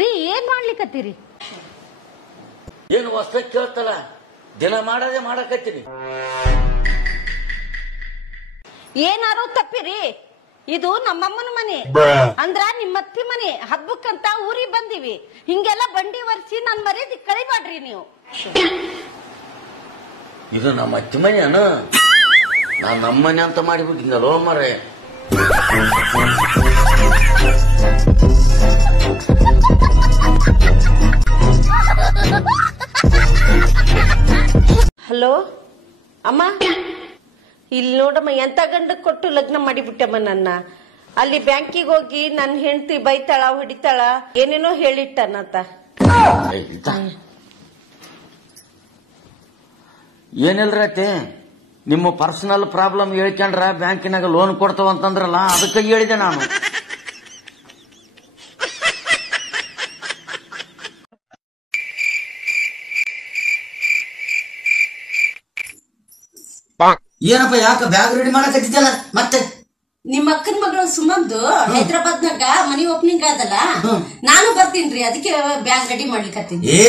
ರೀ ಏನ್ ಮಾಡ್ಲಿಕ್ಕತ್ತೀರಿ? ಏನು ಹೊಸ ಕೇಳ್ತಲ್ಲ, ದಿನ ಮಾಡದೆ ಮಾಡಕತ್ತೀನಿ. ಏನಾರು ತಪ್ಪಿರಿ, ಇದು ನಮ್ಮಮ್ಮನ ಮನೆ ಅಂದ್ರ ನಿಮ್ಮತ್ತಿ ಮನೆ. ಹಬ್ಬಕ್ಕಂತ ಊರಿಗೆ ಬಂದಿವಿ, ಹಿಂಗೆಲ್ಲ ಬಂಡಿ ವರ್ಸಿ ನನ್ ಮರ್ಯಾದೆ ಕಳಿಬಾಡ್ರಿ ನೀವು. ಇದು ನಮ್ಮ ಅತ್ತಿ ಮನೆ ಅಣ್ಣ, ನಾನ್ ನಮ್ಮನೆ ಅಂತ ಮಾಡಿಬಿಟ್ಟಿದ್ದಲ್ಲೋ ಮರೆ. ಹಲೋ ಅಮ್ಮ, ಇಲ್ಲಿ ನೋಡಮ್ಮ, ಎಂತ ಗಂಡ ಕೊಟ್ಟು ಲಗ್ನ ಮಾಡಿಬಿಟ್ಟಮ್ಮ ನನ್ನ. ಅಲ್ಲಿ ಬ್ಯಾಂಕಿಗೆ ಹೋಗಿ ನನ್ನ ಹೆಂಡತಿ ಬೈತಾಳ, ಹೊಡಿತಾಳ, ಏನೇನೋ ಹೇಳಿಟ್ಟನಂತ. ಏನಿಲ್ರತಿ, ನಿಮ್ಮ ಪರ್ಸನಲ್ ಪ್ರಾಬ್ಲಮ್ ಹೇಳ್ಕೊಂಡ್ರ ಬ್ಯಾಂಕಿನಾಗ ಲೋನ್ ಕೊಡ್ತಾವಂತಂದ್ರಲ್ಲ, ಅದಕ್ಕೆ ಹೇಳಿದೆ ನಾನು. ಏನಪ್ಪ, ಯಾಕ ಬ್ಯಾಗ್ ರೆಡಿ ಮಾಡಕತ್ತಿದ್ದಲ್ಲ ಮತ್ತೆ? ನಿಮ್ಮ ಅಕ್ಕನ ಮಗಳು ಸುಮಂದು ಹೈದರಾಬಾದ್ನಾಗ ಮನಿ ಓಪನಿಂಗ್ ಆದಲ್ಲ, ನಾನು ಬರ್ತೀನ್ರಿ, ಅದಕ್ಕೆ ಬ್ಯಾಗ್ ರೆಡಿ ಮಾಡ್ಲಿಕ್ಕತ್ತೀನಿ. ಏ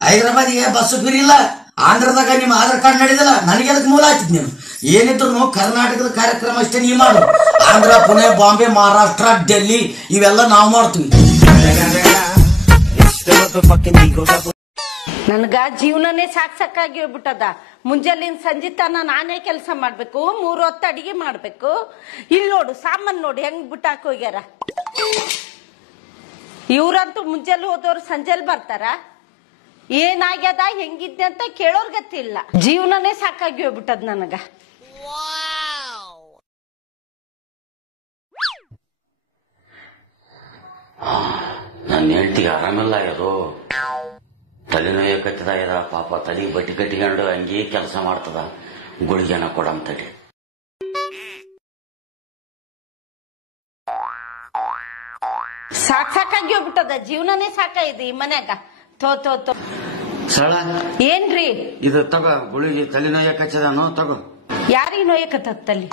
ಹೈದರಾಬಾದಿಗೆ ಬಸ್ ಫ್ರೀ ಇಲ್ಲ, ಆಂಧ್ರದಾಗ ನಿಮ್ಮ ಆಧಾರ್ ಕಾರ್ಡ್ ನಡೆದಲ್ಲ, ನನಗೆ ಅದಕ್ಕೆ ಮೂಲ ಆಯ್ತಿದ್ ನೀನು. ಏನಿದ್ರು ಕರ್ನಾಟಕದ ಕಾರ್ಯಕ್ರಮ ಅಷ್ಟೇ ನೀ ಮಾಡು. ಆಂಧ್ರ, ಪುಣೆ, ಬಾಂಬೆ, ಮಹಾರಾಷ್ಟ್ರ, ಡೆಲ್ಲಿ ಇವೆಲ್ಲ ನಾವು ಮಾಡ್ತೀವಿ. ನನ್ಗ ಜೀವನನೇ ಸಾಕಾಗಿ ಹೋಗ್ಬಿಟ್ಟದ. ಮುಂಜಾಲಿನ ಸಂಜೆ ತನ ನಾನೇ ಕೆಲಸ ಮಾಡ್ಬೇಕು, 3 ಹೊತ್ತು ಅಡಿಗೆ ಮಾಡ್ಬೇಕು. ಇಲ್ಲಿ ನೋಡು ಸಾಮಾನ್ ನೋಡಿ ಹೆಂಗ್ ಬಿಟ್ಟಾಕ್ ಹೋಗ್ಯಾರ. ಇವ್ರಂತೂ ಮುಂಜಾನೆ ಹೋದವ್ರು ಸಂಜೆಲ್ ಬರ್ತಾರ. ಏನಾಗ್ಯದ ಹೆಂಗಿದ್ದೆ ಅಂತ ಕೇಳೋರ್ ಗತ್ತಿಲ್ಲ. ಜೀವನನೇ ಸಾಕಾಗಿ ಹೋಗ್ಬಿಟ್ಟದ ನನಗ. ನನ್ನ ಹೆಂಡತಿಗೆ ಆರಾಮಿಲ್ಲ, ಇದು ತಲೆನೋಯಕತ್ತದ ಇದ. ಪಾಪ ತಲೆ ಬಟ್ಟಿ ಕಟ್ಟಿಕೊಂಡು ಹಂಗೆ ಕೆಲಸ ಮಾಡ್ತದ. ಗುಳಿಗೆನ ಕೊಡಂತಡಿ. ಸಾಕಾಗಿ ಹೋಗ್ಬಿಟ್ಟದ, ಜೀವನನೇ ಸಾಕಾಗಿದೆ ಈ ಮನ್ಯಾಗ. ತೋ ಸಳ ಏನ್ರಿ ಇದು ತಗೋ, ಗುಳಿಗೆ ತಲೆನೋಯಕಚ್ಚದಾನು ತಗೋ. ಯಾರಿಗೆ ನೋಯಕತ್ತಲ್ಲಿ?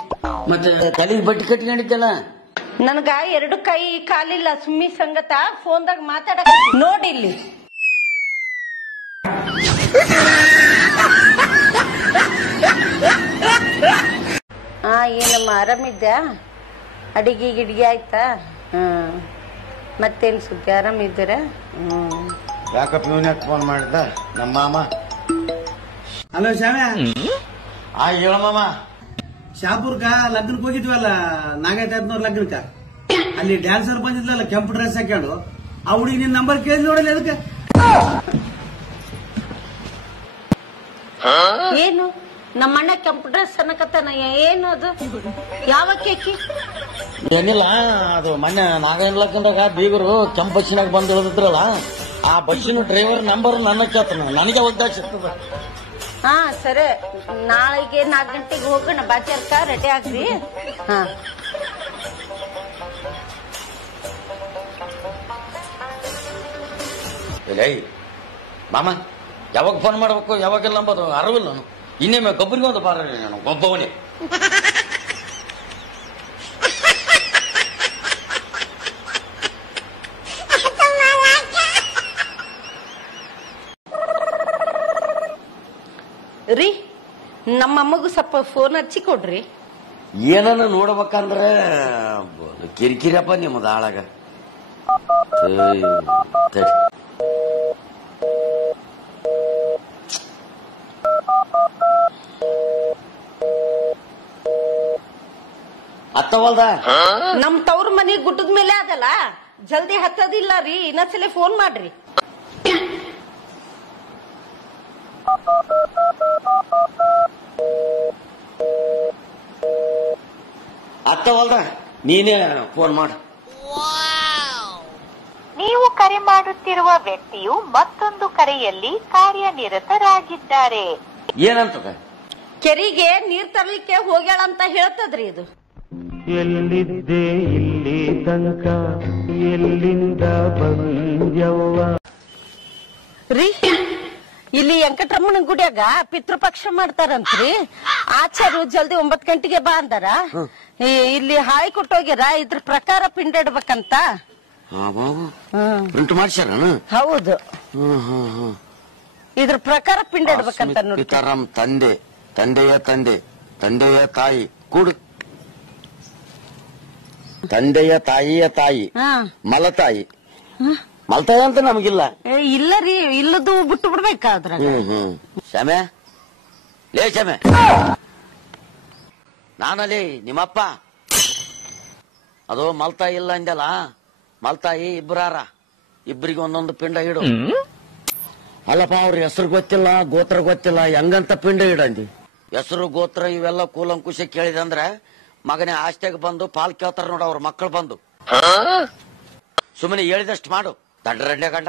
ಮತ್ತೆ ತಲೆಗೆ ಬಟ್ಟಿ ಕಟ್ಕೊಂಡಿದ್ದಲ್ಲ. ನನ್ಗ 2 ಕೈ ಕಾಲಿಲ್ಲ, ಸುಮ್ಮಿ ಸಂಗತ ಫೋನ್ದಾಗ ಮಾತಾಡಕ ನೋಡಿಲ್ಲಿ. ಏನಮ್ಮ ಆರಾಮಿದ್ದ? ಅಡಿಗೆ ಗಿಡಿಗೆ ಆಯ್ತಾ? ಮತ್ತೇನ್ ಸುದ್ದಿ, ಆರಾಮಿದ್ದೀರ? ಯಾಕಪ್ಪ ಇವನ್ಯಾಕೆ ಫೋನ್ ಮಾಡಿದ್ದ ನಮ್ಮ ಮಾಮ? ಹಲೋ ಶಾಮ್ಯ. ಹೇಳ ಮಾಮ. ಶಾಪುರ್ಕ ಲಗ್ನಕ್ಕೆ ಹೋಗಿದ್ವಲ್ಲ, ನಾಗೈತನವ್ರ ಲಗ್ನಕ್ಕ. ಅಲ್ಲಿ ಡ್ಯಾನ್ಸರ್ ಬಂದಿದ್ಲಲ್ಲ ಕೆಂಪು ಡ್ರೆಸ್ ಹಾಕೊಂಡು, ಆ ಹುಡುಗಿ ನಿನ್ ನಂಬರ್ ಕೇಳಿ ನೋಡಲ್ಲ. ಅದಕ್ಕೆ ಏನು ನಮ್ಮ ಅಣ್ಣ ಕಂಪ್ಯೂಟರ್ ಅನ್ನಕತ್ತಾನ? ಏನು ಅದು? ಯಾವ ಕೇಕಿ? ಏನಿಲ್ಲ, ಅದು ಮೊನ್ನೆ ನಾಗೇನ್ ಲಕ್ಕಂದಾಗ ಬೀಗರು ಕೆಂಪು ಬಸ್ಸಿನಾಗ ಬಂದು ಇಳಿದಿದ್ರಲ್ಲ, ಆ ಬಸ್ಸಿನ ಡ್ರೈವರ್ ನಂಬರ್ ನನ್ನ ಕೇಳ್ತಾನ. ನನಗೆ ಅವಕಾಶ ಇರ್ತದ. ಸರಿ, ನಾಳೆಗೆ 4 ಗಂಟೆಗೆ ಹೋಗೋಣ. ಬಾಜಾರ್ಕ ರೆಡಿ ಆಗ್ರಿ. ಮಾಮ ಯಾವಾಗ ಫೋನ್ ಮಾಡ್ಬೇಕು ಯಾವಾಗೆಲ್ಲ ಅಂಬೋದು ಅರಿವಿಲ್ಲ. ನಾನು ಇನ್ನೇಮೆ ಗೊಬ್ಬರಿಗೆ ಒಂದು ಬಾರ, ನಾನು ಗೊಬ್ಬವನೇ. ರೀ, ನಮ್ಮ ಅಮ್ಮಗೂ ಸ್ವಲ್ಪ ಫೋನ್ ಹಚ್ಚಿ ಕೊಡ್ರಿ. ಏನನ್ನ ನೋಡ್ಬೇಕಂದ್ರೆ ಕಿರಿಕಿರಿಯಪ್ಪ ನಿಮ್ಮದ ಆಳಾಗ. ಹತ್ತವಲ್ದ? ನಮ್ ತವ್ರ ಮನಿ ಗುಡ್ಡದ ಮೇಲೆ ಅದಲ್ಲ, ಜಲ್ದಿ ಹತ್ತದಿಲ್ಲ ರೀ. ಇನ್ನೊಂದ್ಸಲ ಫೋನ್ ಮಾಡ್ರಿ. ಹತ್ತವಲ್ದ? ನೀನೇ ಫೋನ್ ಮಾಡು. ನೀವು ಕರೆ ಮಾಡುತ್ತಿರುವ ವ್ಯಕ್ತಿಯು ಮತ್ತೊಂದು ಕರೆಯಲ್ಲಿ ಕಾರ್ಯನಿರತರಾಗಿದ್ದಾರೆ. ಏನಂತದ? ಕೆರಿಗೆ ನೀರ್ ತರ್ಲಿಕ್ಕೆ ಹೋಗ್ಯಾಳ ಅಂತ ಹೇಳ್ತದ್ರಿ ಇದು. ಎಲ್ಲಿದ್ದೆ ಇಲ್ಲಿ ತನಕ, ಎಲ್ಲಿಂದ ಬಂದ್ಯವ್ವ? ರೀ, ಇಲ್ಲಿ ವೆಂಕಟರಮಣ ಗುಡಿಯಾಗ ಪಿತೃಪಕ್ಷ ಮಾಡ್ತಾರಂತ್ರಿ. ಆಚಾರು ಜಲ್ದಿ 9 ಗಂಟೆಗೆ ಬಾ ಅಂದಾರ. ಇಲ್ಲಿ ಹಾಯ್ ಕೊಟ್ಟೋಗ್ಯಾರ. ಇದ್ರ ಪ್ರಕಾರ ಪಿಂಡ ಇಡ್ಬೇಕಂತ. ಪ್ರಿಂಟ್ ಮಾಡ್ಸ್ಯಾರ? ಹೌದು. ಇದ್ರ ಪ್ರಕಾರ ಪಿಂಡ ಇಡ್ಬೇಕಂತ ನೋಡಿ. ಪಿತಾರಾಮ್ ತಂದೆ, ತಂದೆಯ ತಂದೆ, ತಂದೆಯ ತಾಯಿ ಕೂಡು. ತಂದೆಯ ತಾಯಿಯ ತಾಯಿ ಮಲತಾಯಿ. ಮಲ್ತಾಯಿ ಅಂತ ನಮಗಿಲ್ಲ. ಇಲ್ಲ ರೀ, ಇಲ್ಲದು ಬಿಟ್ಟು ಬಿಡ್ಬೇಕಾದ್ರ. ಶ್ಯಾಮೆ, ಲೇ ಶ್ಯಾಮೆ, ನಾನಲ್ಲಿ ನಿಮ್ಮಪ್ಪ. ಅದು ಮಲ್ತಾಯಿ ಇಲ್ಲ ಅಂದಲ್ಲ, ಮಲ್ತಾಯಿ ಇಬ್ಬರಾರ, ಇಬ್ಬರಿಗೆ ಒಂದೊಂದು ಪಿಂಡ ಇಡು. ಅಲ್ಲಪ್ಪ, ಅವ್ರ ಹೆಸರು ಗೊತ್ತಿಲ್ಲ, ಗೋತ್ರ ಗೊತ್ತಿಲ್ಲ, ಹೆಂಗಂತ ಪಿಂಡ ಇಡಂದಿ? ಹೆಸರು ಗೋತ್ರ ಇವೆಲ್ಲ ಕೂಲಂಕುಶ ಕೇಳಿದಂದ್ರೆ ಮಗನೇ ಆಸ್ತಿಯಾಗ ಬಂದು ಪಾಲ್ ಕೇಳ್ತಾರ ನೋಡ ಅವ್ರ ಮಕ್ಕಳು ಬಂದು. ಸುಮ್ಮನೆ ಹೇಳಿದಷ್ಟು ಮಾಡು. ದಂಡರಡ್ಡೆ ಗಂಡ